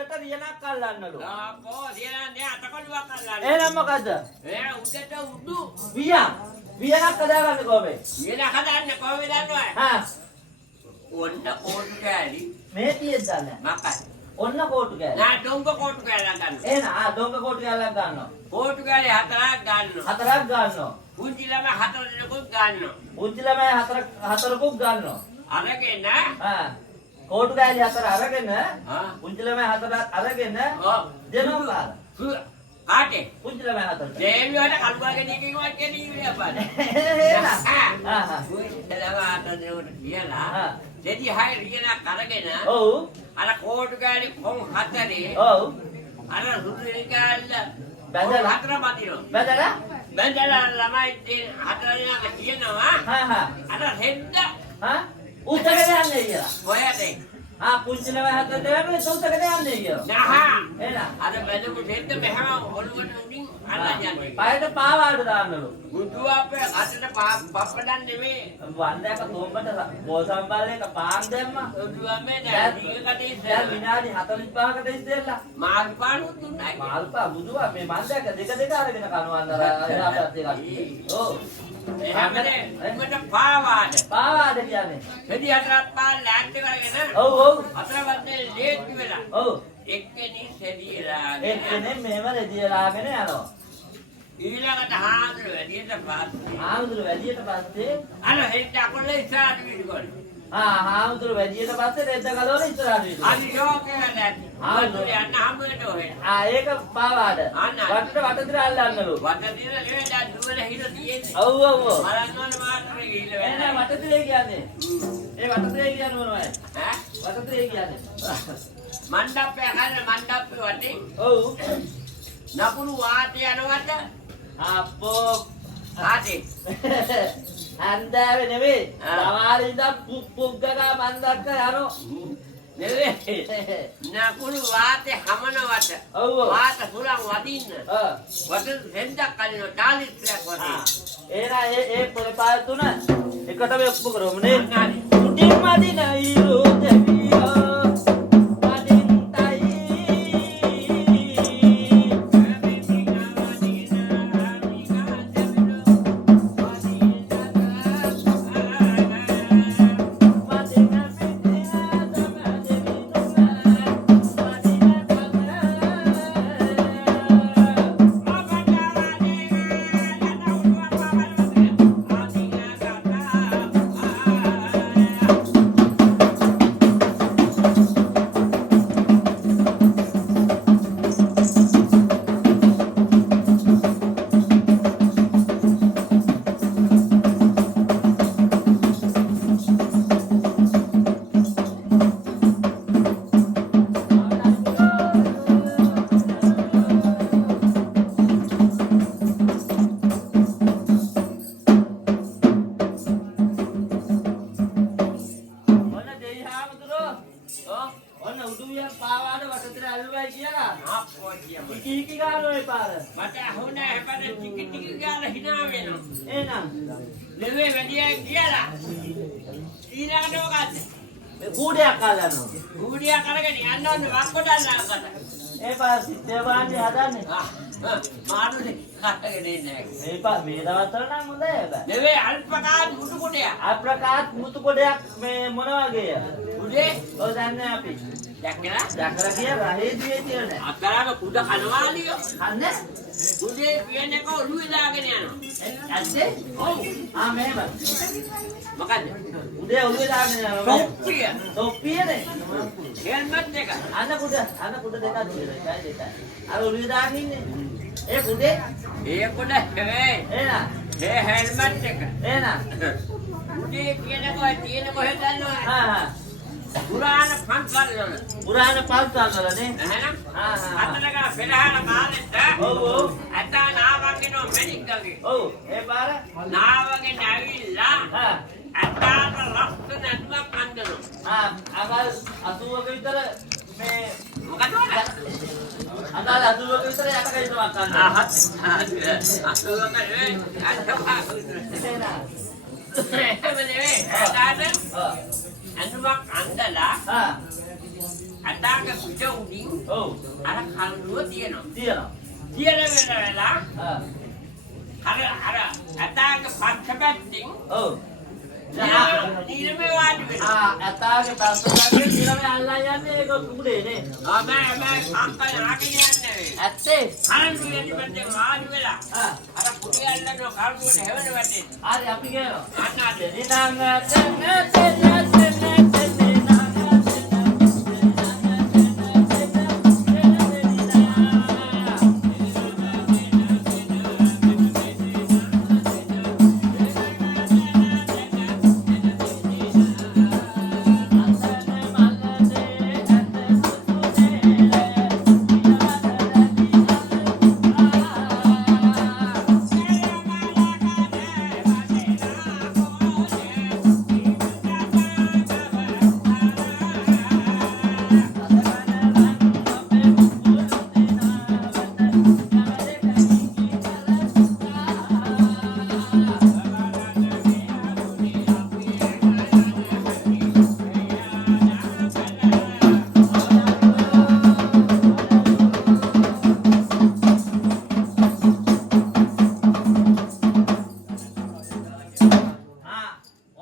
උඩට රියනක් අල්ලන්නලු. ආකෝ රියනන්නේ අතකොළුවක් අල්ලන්න. එහෙනම් මොකද? උඩට උඩු. වියනක් හදාගන්න කොහොමද? වියන හදාන්න කොහොමද දන්නවද? හා. ඔන්න කෝටු කෑලි. මේ තියෙද්දන්නේ. මකයි. ඔන්න කෝටු කෑලි. නෑ ඩොංග කෝටු කෑල්ලක් ගන්න. එහෙනම් ඩොංග කෝටු කෑල්ලක් ගන්නවා. කෝටු කෑලි හතරක් ගන්නවා. හතරක් ගන්නවා. පුංචි ළමයි හතර දෙනෙකුත් ගන්නවා. පුංචි ළමයි හතරකුත් ගන්නවා. අරගෙන කෝටු කෑලි හතර අරගෙන පුංචි ළමයි හතරක් අරගෙන දෙනවා කාටේ පුංචි ළමයි හතරට දෙවියන්ට කල්පගෙන ඉකිවත් කෙනෙක් අප්පා දෙදි හය රියනක් අරගෙන ඔව් අර කෝටු කෑලි කොම් හතරේ ඔව් අර සුදුලි කෑල්ල බැඳලා හතර බදිනවා බැඳලා ළමයි හතර දෙනා කියනවා අර හෙද්ද උත්තර දෙන්නේ කියලා කොහෙද පුංචි ළමයි හතර දෙනාට උත්තර දෙන්නේ කියලා එහෙනම් අර බැඳපු හෙද්ද මෙහෙම ඔළුවට උඩින් අල්ලන් යන්නේ පයට පාවාඩ දාන්නලු බුදු අපේ අතට පප්පඩන් නෙමෙයි වන්දයක තෝඹට බෝසම්බල්ලේක පාන් දැම්මා බුදු අපේ දැන් දැන් විනාඩි 45කට ඉස්සෙල්ලා මාළු පානුත් දුන්නයි මාල්පා බුදුවා මේ මන්දයක දෙක අරගෙන කනවන්න එහාපත් එකක් ඔව් එහෙමනේ උඹට පාවාඩ කියන්නේ එදි හතරක් පාන් ලෑට් කරගෙන ඔව් හතර වත්තේ ලේට් වෙලා ඔව් එක්කෙනි සෙදීලා එක්කෙනෙක් මෙහෙම රෙදියලාගෙන යනවා ඊළඟට හාමුදුර වැඩියට පස්සේ අර හෙට අකොල්ල ඉස්සරහට විදිකොල් හාමුදුර වැඩියට පස්සේ රෙද්ද ගලවලා ඉස්සරහට විදිකොල් අනි යෝකේ දැන් හාමුදුර යන්න හම්බෙට ඔහෙ ඒක පාවාඩ වටට අල්ලන්නලු වටදින නෙවෙයි දැන් දුවල හිර තියෙන්නේ ඔව් බලන්න මාත්‍රේ ගිහිල්ලා එන්න වටතිලේ කියන්නේ ඒ වටතිලේ කියන්නේ මොනවද වටතිලේ කියන්නේ මණ්ඩපය හරින මණ්ඩපය වටේ ඔව් නපුරු වාතය යනවට අපෝ ආදී හන්දාවේ නෙවෙයි සමහර ඉඳන් පුක් ගගා මන් දැක්ක යනෝ නෙවෙයි නපුරු වාතය හමනවට වාත සුරං වදින්න වද හෙන්දක් කලින තාලිස්යක් වදින්න ඒ පොළපාය තුන එකටම ඔප්පු කරමු නේ උඩින් මදින ඊරෝ දෙවියෝ ගුඩයක් අල්ලනවා. ගුඩයක් අරගෙන යන්න ඕනේ වක්කොඩල්ල අරකට. ඒ පාසි දේවාන්නේ හදන්නේ. මානුනේ කටගෙන ඉන්නේ. මේ දවස්වල නම් හොඳයි හැබැයි. නෙවෙයි අල්පකාත් මුතු කොටයක්. අල්පකාත් මුතු කොටයක් මේ මොන වගේද? උදේ ඔය දන්නේ අපි. දැක්කලා කිය රහේදී තියෙන්නේ. අතරම කුඩ කනවාලියෝ. කන්නේ? උදේ කියන්නේ කො ඔළුවේ දාගෙන යනවා. ඇත්තේ? ඔව්. මෙහෙම. මොකද? උදේ ඔළුවේ දාගෙන යනවා. තොප්පිය. තොප්පියනේ. හෙල්මට් එක. අන්න කුඩ දෙකක් තියෙනවා. එකයි දෙකයි. අර ඔළුවේ දාගෙන ඉන්නේ. ඒ කුඩේ? ඒ කුඩ නෙවෙයි. එහෙනම්. ඒ හෙල්මට් එක. එහෙනම්. උදේ කියන්නේ කොහෙද තියෙන්නේ කොහෙද දන්නවද? පුරාණ පන්සල් වලනේ. එහෙනම් අතනක පෙරහර කාලෙට ඔව් අතා නාවගෙන මෙඩිකල්ගේ. ඔව් ඒ පාර නාවගෙන ඇවිල්ලා අතාට රක්ත නැතුවක් අඳිනවා. අගල් 80ක විතර මේ මොකද? අගල් 80ක විතර යටක ඉන්නවා කන්න. 80ක නෙවෙයි. අඳුමක් අඳලා අත ඇතාක පිට උඩින් ඔව් අර කල්ලුව තියෙනවා. තියනවා. තියෙන වෙලාවලා ආ අර ඇතාක පක්ෂපැත්තෙන් ඔව් නිරමේ වාඩි වෙනවා. ඇතාගේ පස්සට නිරමේ අල්ලා යන්නේ ඒක කුඩේනේ. මම අක්කා නාගෙන යන්නේ. ඇත්තේ කල්ලුව යටිපැත්තේ වාඩි වෙලා ආ අර කුඩේ අල්ලන කල්ලුවට හැවෙන වැටේ. හරි අපි කියනවා. අන්න අද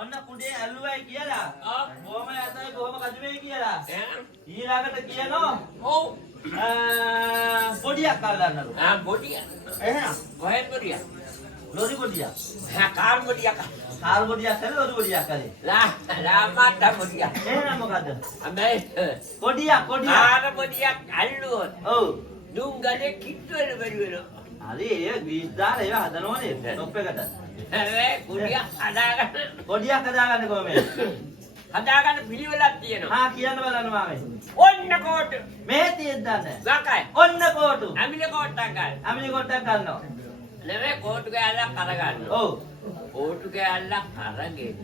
ඔන්න කුඩේ ඇල්ලුවයි කියලා. කොහොම ඇතයි කොහොම කජුවේ කියලා. එහෙනම් ඊළඟට කියනවා ඔව් පොඩියක් අල්ලන්නලු. බොඩිය. එහෙනම් කොහෙන් බොඩිය? ලොරි පොඩියක්. කාර් බොඩිය. කාර් පොඩියක් කරේ ලොරි පොඩියක් කරේ. ලාමට බොඩිය. එහෙනම් මොකද? අම්මේ පොඩියක් කාර් බොඩියක් අල්ලුවොත් ඔව් දුම් ගලේ කිට්ටු වෙන බැරි වෙනවා. හරි ඒ ග්‍රීස් දාලා ඒවා හදනවනේ টොප් එකට. හැබැයි බොඩිය හදාගන්න පොඩියක් හදාගන්නේ කොහොමද? හදාගන්න පිළිවෙලක් තියෙනවා. හා කියන්න බලන්න මාමේ. ඔන්න කොට. මේ තියෙද්දන්නේ. ගකයි. ඔන්න කෝටු. අමිල කොටක් ගන්න. අමිලි කොටක් ගන්නවා. නෙවෙයි කෝටු කෑල්ලක් අරගන්නවා. ඔව්. කෝටු කෑල්ලක් අරගෙන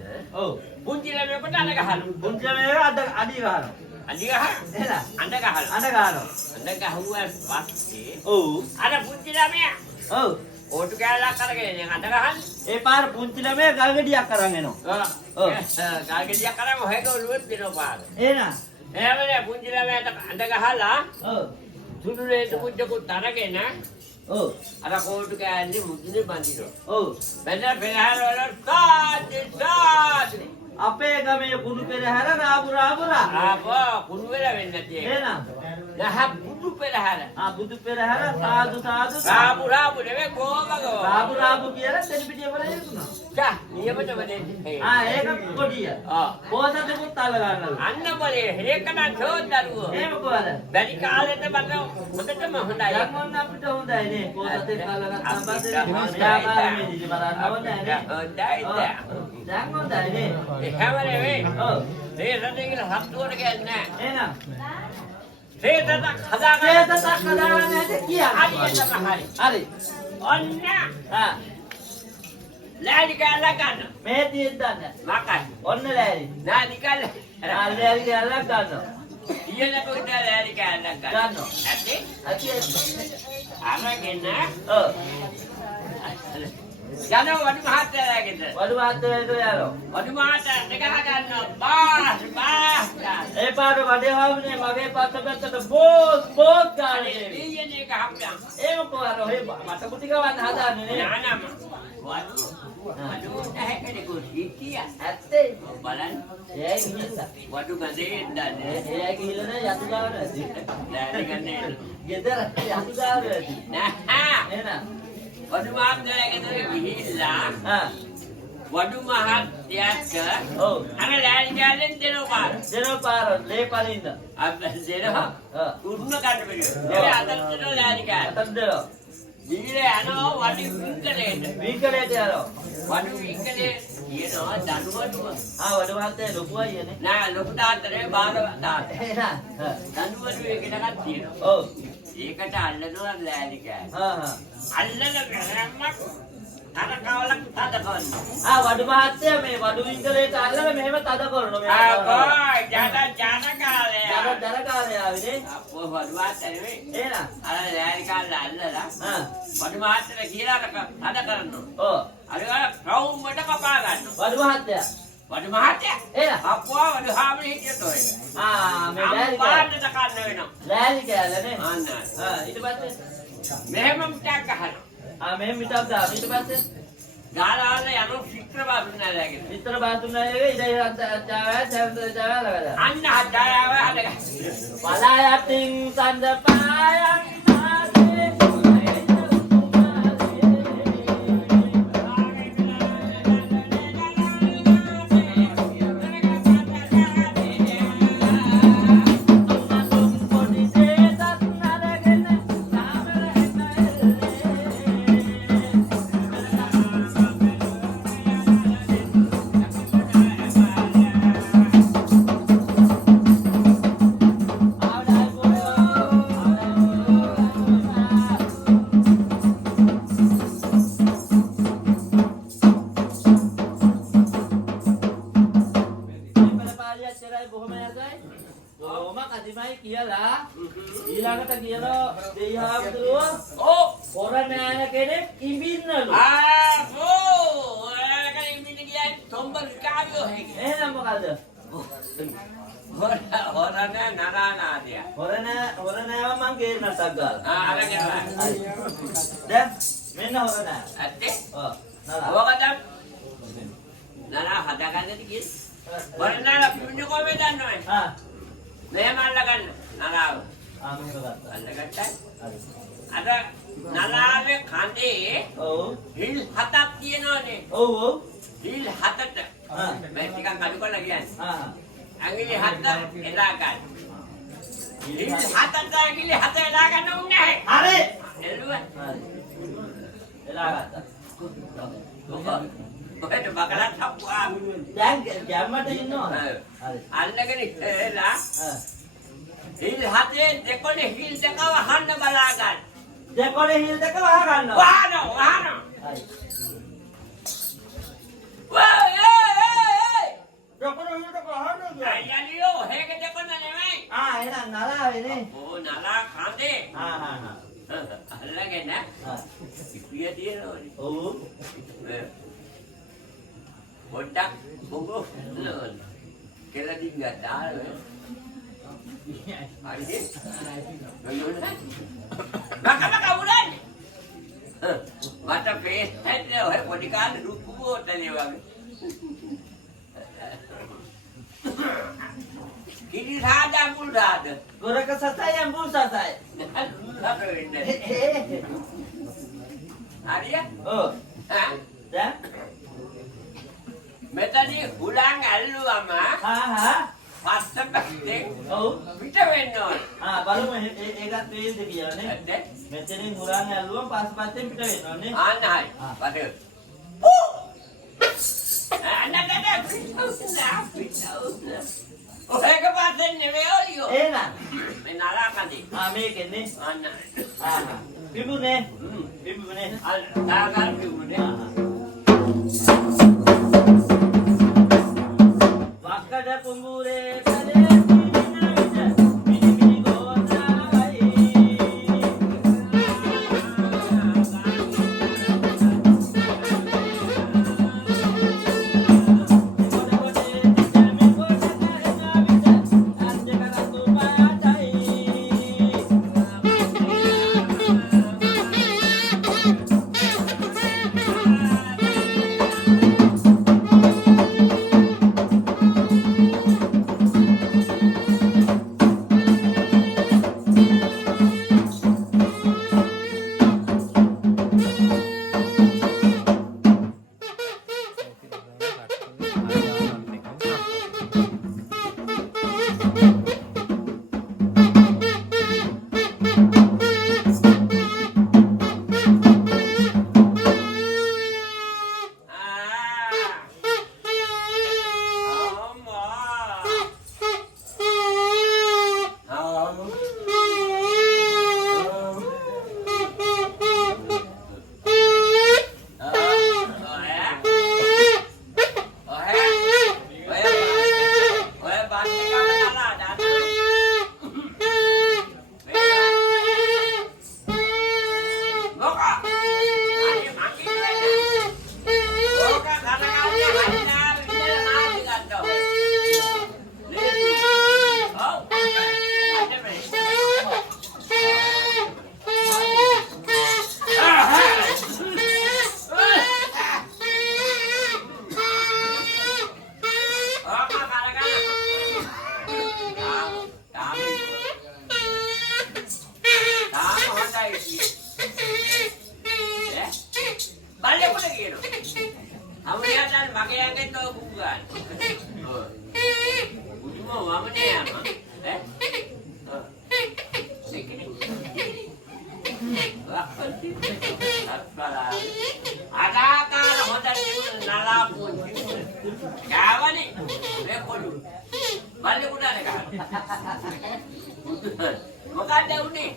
ඔව්. පුංචි ළමයෙකුට අඬ ගහනවා. පුංචි ළමයා අඩි ගහනවා. අඬ ගහ. එහෙනම් අඬ ගහනවා. අඬ ගහනවා. අඬ ගහුවාන් පස්සේ ඔව්. අර පුංචි ළමයා ඔව්. කෝටු කෑල්ලක් අරගෙන අඬ ගහන්නේ. ඒ පාර පුංචි ළමයා ගල්ගෙඩියක් අරන් එනවා. ඔව්. ගාගෙඩියක් කරාම හොයක ඔළුවෙත් දෙනවා පාර. එහෙනම් එහෙමනේ පුංචි ළමයාට අඬ ගහලා ඔව්. සුළුලේ දුකුච්චකුත් අරගෙන ඔව්. අර කෝටු කෑල්ලේ මුදුනේ බඳිනවා. ඔව්. බැලුවා පෙරහැර වල සාදි අපේ ගමේ කුඩු පෙරහැර රාබුරා. ආපෝ කුණු වෙලා වෙන්නේ නැති එක. එහෙනම් නහ බුදු පෙරහැර. බුදු පෙරහැර සාදු රාබු නෙවෙයි ගෝමගෝ. රාබු කියලා දෙලිපිටිය වල ඉන්නවා. જા නියමතම දෙන්නේ. ඒක කොඩිය. පොසතකුත් අල්ල ගන්නලු. අන්න බලේ හේකන චෝදරුවෝ. එහෙම කොහද? බැරි කාලෙට මට හොඳටම හොඳයි. දැන් මොන්න අපිට හොඳයි නේ. පොසතේ අල්ලගත්තාම පස්සේ ව්‍යාපාරෙදී බලන්න ඕනේ නේ. හොඳයි. දැන් හොඳයි නේ. එහෙම නෙවෙයි. ඔව්. මේ රටේ කියලා හත්තුවට කියන්නේ නැහැ. එහෙනම් හේතක් හදාගන්න. හේතක් හදාගන්න හැටි කියන්නේ. හරියටම හරි. හරි. ඔන්න ලෑලි කෑල්ලක් ගන්න. මේ තියෙද්දන්න. මකයි. ඔන්න ලෑලි. නෑ නිකල්. ලෑලි කෑල්ලක් ගන්නවා. ඊයන පොඩ ලෑලි කෑල්ලක් ගන්න. ගන්නවා. ඇත්තේ? ඇති. අරගෙන ඔව්. යනවා වඩු මහත්තයාගෙද? වඩු මහත්තයාට යනවා. වඩු මහත්තයා දෙක ගන්නවා. බාස්. ඒ පාර වඩේ වවුනේ මගේ පස්සපැත්තට බෝස් ගානේ. ඊයන එක හම්බයන්. ඒක කොහර ඔය මට කුටි ගවන්න හදාන්නේ නේ. නානම. වඩු නැහැ කුටි ඇත්තේ. බලන්න. ඒ ගිහිල්ලා. වඩු ගඳේ ඉඳන්නේ. ඒ ගිහිල්ලා නෑ යතු ගාන ඇති. ලෑලි ගන්නේ. ගෙදර යතු ගාන ඇති. නෑ. එහෙනම් වඩු මහත්තයාගෙද ගිහිල්ලා වඩු මහත්තයාට ඔව් අර ලෑලි කෑල්ලෙන් දෙනවා පාර ලේ පලින්ද දෙනවා උඩුන ගන්න බැරිව ඒ අතට ලෑලි කෑල්ල අතට දෙනවා දීලා යනවා වඩු විකලේට යනවා වඩු විකලේ කියනවා දනුවඩුව වඩු මහත්තයා ලොකු අයියනේ නෑ ලොකු තාත්තරේ බාල තාත්තා එහෙනම් දනුවඩුව එකටක් තියෙනවා ඔව් ඒකට අල්ලනවා ලෑලි කෑල්ල අල්ලන ගමන්ම තදකවලක් තද කරනවා. වඩු මහත්තයා මේ වඩු විකලේට අල්ලලා මෙහෙම තද කරනවා. ජනකාලය. ජනකාලය ආවිනේ. අපෝ වඩු මහත්තයා නෙවෙයි. එහෙනම් අර ලෑලි කාලේ අල්ලලා වඩු මහත්තයා කියලා තද කරනවා. ඔව්. අර රවුම් වලට කපා ගන්නවා. වඩු මහත්තයා වඩ මහත්තයා. එලා. අප්පුවා වඩ හාමනේ හිටියත් ඔය. මේ ලෑලි පාන්නට කන්න වෙනවා. ලෑලි කෑල්ලනේ. අන්න. ඊට පස්සේ මෙහෙම මිටක් ගහනවා. මෙහෙම මිටක් දාලා ඊට පස්සේ ගාලාවල යන චිත්‍ර බාදුන නැලගෙන. විතර බාතුන් නැලේ ඉතින් චාවෑ අන්න හදාව හදගන්න. වලා යටින් සඳ පායන් ආසේ කියලා ඊළඟට කියනවා දෙයිහාමුදුරුවෝ හොර නෑන කෙනෙක් ඉඹින්නලු. ඔයාලක ඉඹින්න ගියා තොම්බල් කාවියෝ හැකි. එහෙනම් මොකද? හොර නෑ නරානාදිය. හොර නෑව මං ගේන්නටක් ගාලා. අරගෙන දැන් මෙන්න හොර නෑ. ඇත්තේ? ඔව්. නරා. ඔවකද? නරා හදාගන්නද කියේ? හොර නෑ පින්න කොහෙද දන්නවද? මෙහෙම අල්ලගන්න නලාව. මෙහෙම ගත්තා. අල්ලගත්තා. හරි. අද නලාවේ කඳේ ඔව්. හිල් 7ක් තියෙනවනේ. ඔව් ඔව්. හිල් 7ට. මම ටිකක් අඩු කරලා කියන්නේ. ඇඟිලි 7 එලා ගන්න. හිල් 7ට ඇඟිලි 7 එලා ගන්න උන්නේ නැහැ. හරි. එළුවා. හරි. එලා ගත්තා. ඔහෙට බකලා තප්පුවා. දැන් ගැම්මට ඉන්නවද? හරි. අල්ලගෙන ඉතලා හිල් 7 දෙකොනේ හිල් දෙකව අහන්න බලා ගන්න. දෙකොනේ හිල් දෙක වහ ගන්නවා. වහනවා. හරි. වා ඒ දෙකොනේ හිල් දෙක වහන්නද? අයියලියෝ හේක දෙකොන නෙමෙයි. එහෙනම් නලාවේනේ. නලා කඳේ. අල්ලගෙන පිය තියෙනවනේ. ඔව්. පොඩ්ඩක් බොගෝ නෝන කියලා දිග්ගා දාලා හරි බක උඩන්නේ මට පේස් හැදේ ඔය පොඩි කාලේ රුක්කු බෝතලේ වගේ කිරි රාජා මුල් රාජ ගොරක සතයි අඹු සතයි. හරිය ඔව්. ඈ දැන් මෙතනදී හුලං ඇල්ලුවම පස්සපැත්තේ ඔව් පිට වෙන්න ඕන. බලමු ඒකත් වේද කියලා නේ. මෙතනින් හුරාන් ඇල්ලුවම පස්සපැත්තෙන් පිට වෙන්න ඕනේ. ආන්න හරි. බලන්න. ඔයක පස්සෙන් නෙවෙයි ඔලියෝ. එහෙනම් මේ නරකදී. මේකෙන්නේ. ආන්න. පිඹුනේ. පිඹුනේ. දාගන්න පිඹුනේ. වක්කඩ කුඹුරේ කලේ පිනින විට පිනිමිනි ගෝත්‍රාවයි. මොකක්ද උනේ?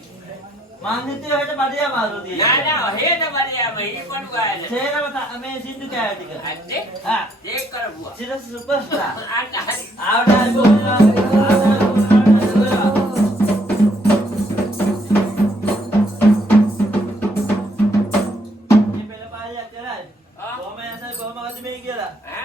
මං හිතුවේ ඔයාලට බඩේ අමාරු නෑ තියෙනවා. නෑ හේද බරියාම ඊකොඩු ගායන. සේරම මේ සින්දු කෑ ටික. අද්දේ? ආ ඒක කරපුවා. සිරස් සුපර්ස්ටාර්. අන්න හරි. ආවඩා ගෝලා. මේ පෙළ පාලියක් කරයි. කොහොම යසයි කොහොම වද මේ කියලා. ඈ